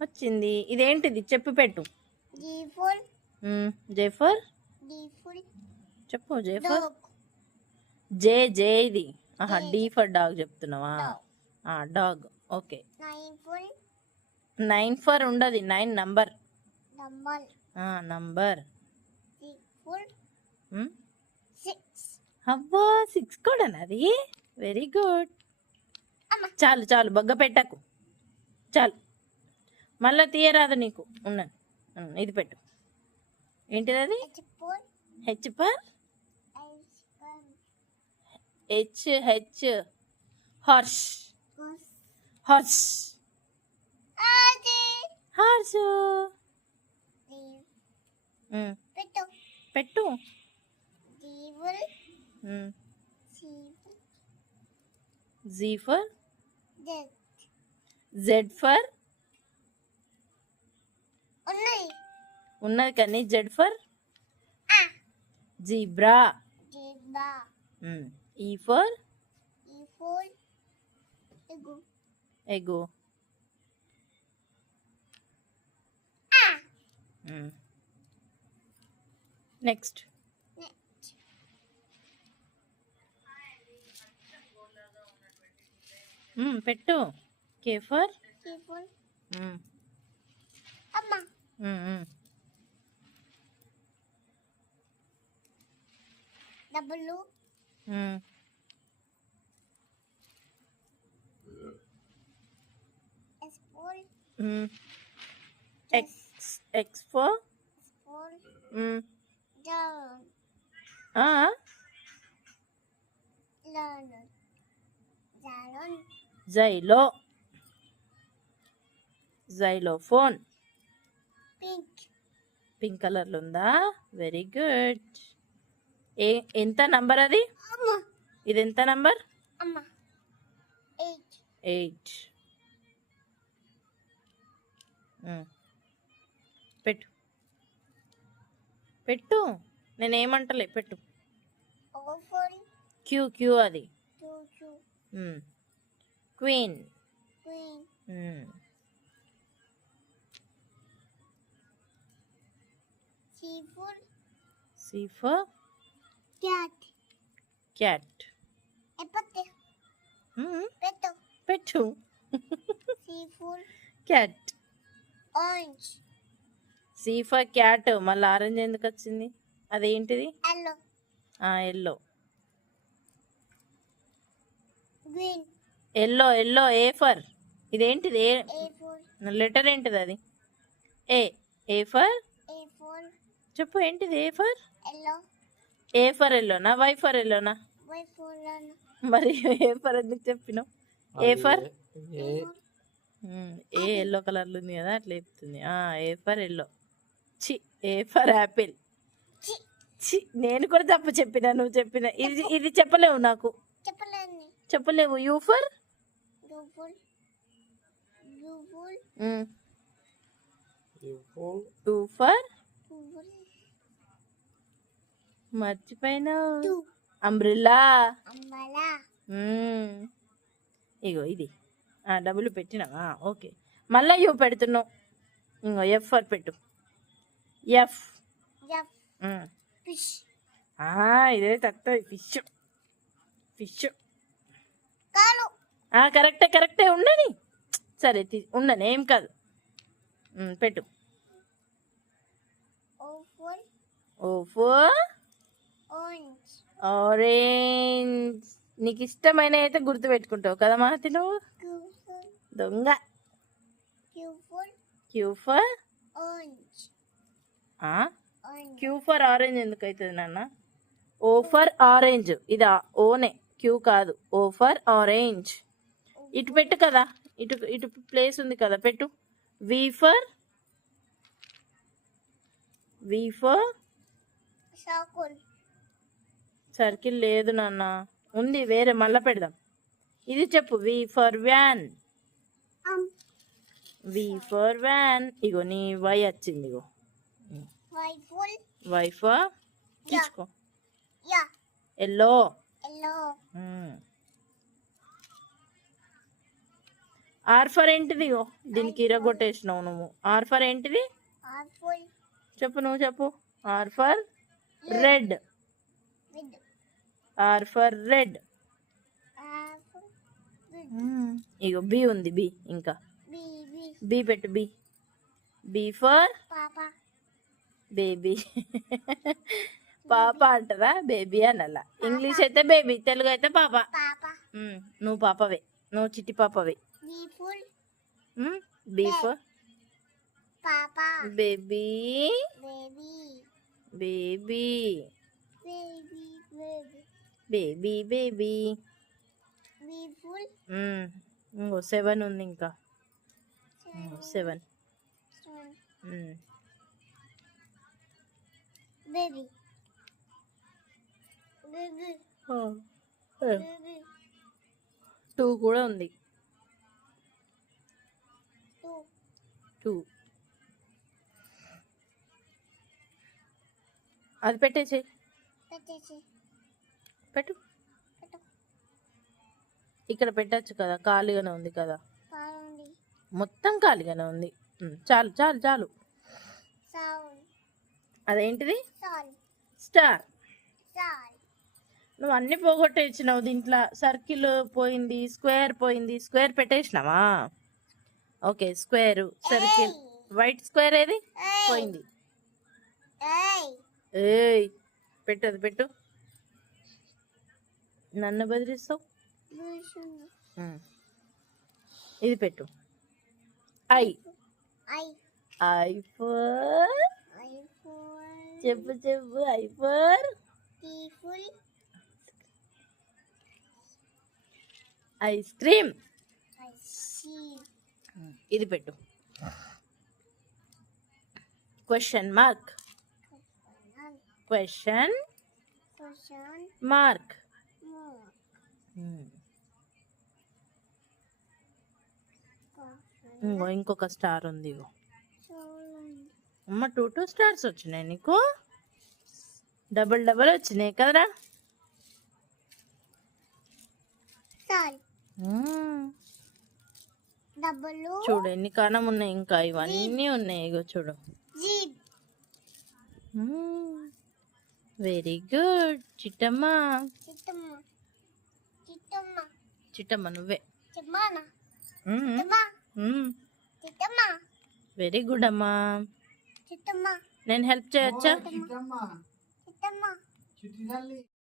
వచ్చింది. ఇదేంటిది చెప్పు పెట్టు. జే ఫర్ చెప్పు. జే ఫర్ జే ఇది. ఆహా, డి ఫర్ డాగ్ చెప్తున్నావా? డాగ్. ఓకే. 9 ఫర్ ఉండదు. 9 నంబర్. నంబర్. అబ్బా 6 కూడా అది. Very good. చాలు చాలు, బొగ్గ పెట్టకు. చాలు, మళ్ళీ తీయరాదు నీకు. ఉన్నాను. ఇది పెట్టు. ఏంటిది అది? H for H horse. Horse. Horse. పెట్టు. జీ ఫర్ జెడ్ ఫర్ ఉన్నది కానీ జెడ్ ఫర్ జీబ్రా. ఈ ఫర్ ఎగో. నెక్స్ట్. పెట్టు. K for W X for Xylo. Xylophone. Pink కలర్లో ఉందా? Very good. ఎంత నంబర్ అది? ఇది ఎంత నంబర్? 8. పెట్టు. పెట్టు, నేనేమంటలే. పెట్టు. క్యూ అది. క్వీన్. C for cat. పెట్టు. క్యాట్. C for cat. మళ్ళీ ఆరెంజ్ ఎందుకు వచ్చింది? అదేంటిది? ఎల్లో. ఎల్లో. A for. ఇదేంటిది? లెటర్ ఏంటిది అది? ఏ ఫర్ చెప్పు. ఏంటిది? ఏ ఫర్ ఎల్లోనా? వై ఫర్ ఎల్లోనా? మరి ఏ ఫర్ ఎందుకు చెప్పినావు? ఏ ఫర్ ఏ ఎల్లో కలర్లో ఉంది కదా, అట్లా చెప్తుంది. A for yellow. A for Apple. నేను కూడా తప్పు చెప్పినా. నువ్వు చెప్పిన ఇది చెప్పలేవు నాకు. చెప్పలేవు. యూ ఫర్ మర్చిపోయినావు. అంబ్రిల్లా. ఇగో ఇది. డబ్బులు పెట్టినావా? ఓకే. మళ్ళీ యూ పెడుతున్నావు. ఇంకో ఎఫ్ ఫర్ పెట్టు. ఎఫ్. ఇదే తక్కువ. ఫిష్. కరెక్టే. ఉండని. సరే ఉండని, ఏం కాదు. పెట్టు. ఆరెంజ్. నీకు ఇష్టమైన అయితే గుర్తు పెట్టుకుంటావు కదా మహతి నువ్వు. దొంగ. క్యూ ఫర్ ఆరెంజ్ ఎందుకు అవుతుంది నాన్న? ఓ ఫర్ ఆరెంజ్. ఇది ఓనే, క్యూ కాదు. ఓ ఫర్ ఆరెంజ్. ఇటు పెట్టు కదా. ఇటు ప్లేస్ ఉంది కదా, పెట్టు. వి ఫర్ సర్కిల్ లేదు నాన్న, ఉంది వేరే. మళ్ళా పెడదాం. ఇది చెప్పు. వి ఫర్ వ్యాన్. ఇగో నీ వై వచ్చింది. ఇగో వై ఫర్ తీసుకో. ఎల్లో. ఆర్ ఫర్ ఏంటిది? ఓ దీనికి ఇరగొట్టేసినావు నువ్వు. ఆర్ ఫర్ ఏంటిది? చెప్పు, నువ్వు చెప్పు. R for red. R for red. ఇగో బి ఉంది, బి. ఇంకా బి పెట్టు. బి. B for baby. పాప అంటదా, బేబీ అనల్లా. ఇంగ్లీష్ అయితే బేబీ, తెలుగు అయితే పాప. నువ్వు పాపవే, నువ్వు చిట్టి పాపవే. B for baby. Baby baby baby. ఇంకో 7 ఉంది. ఇంకా 7. Baby. 2 కూడా ఉంది. 2. అది పెట్టేసి పెట్టు. ఇక్కడ పెట్టచ్చు కదా, ఖాళీగానే ఉంది కదా. మొత్తం ఖాళీగానే ఉంది. చాలు చాలు చాలు. అదేంటిది? స్టార్. నువ్వు అన్ని పోగొట్టేసినావు దీంట్లో. సర్కిల్ పోయింది, స్క్వేర్ పోయింది. స్క్వేర్ పెట్టేసినావా? Okay, square, circle, white square ఏది పోయింది. ఏయ్ పెట్టదు, పెట్టు. నన్ను బెదిరిస్తావు. ఇది పెట్టు. ఐ. ఐ ఫర్ చెప్పు చెప్పు. I for ice cream. ఇది పెట్టు. Question mark. Question mark. ఇంకొక స్టార్ ఉంది. అమ్మ 2 స్టార్స్ వచ్చినాయి నీకు. డబల్ వచ్చినాయి కదరా. చూడు ఎన్ని కాలం ఉన్నాయి. ఇంకా ఇవన్నీ ఉన్నాయి. ఇగో చూడు. Very good Chittamma. చిట్టమ్మ నువ్వే. వెరీ గుడ్ అమ్మా. నేను హెల్ప్ చేయొచ్చా?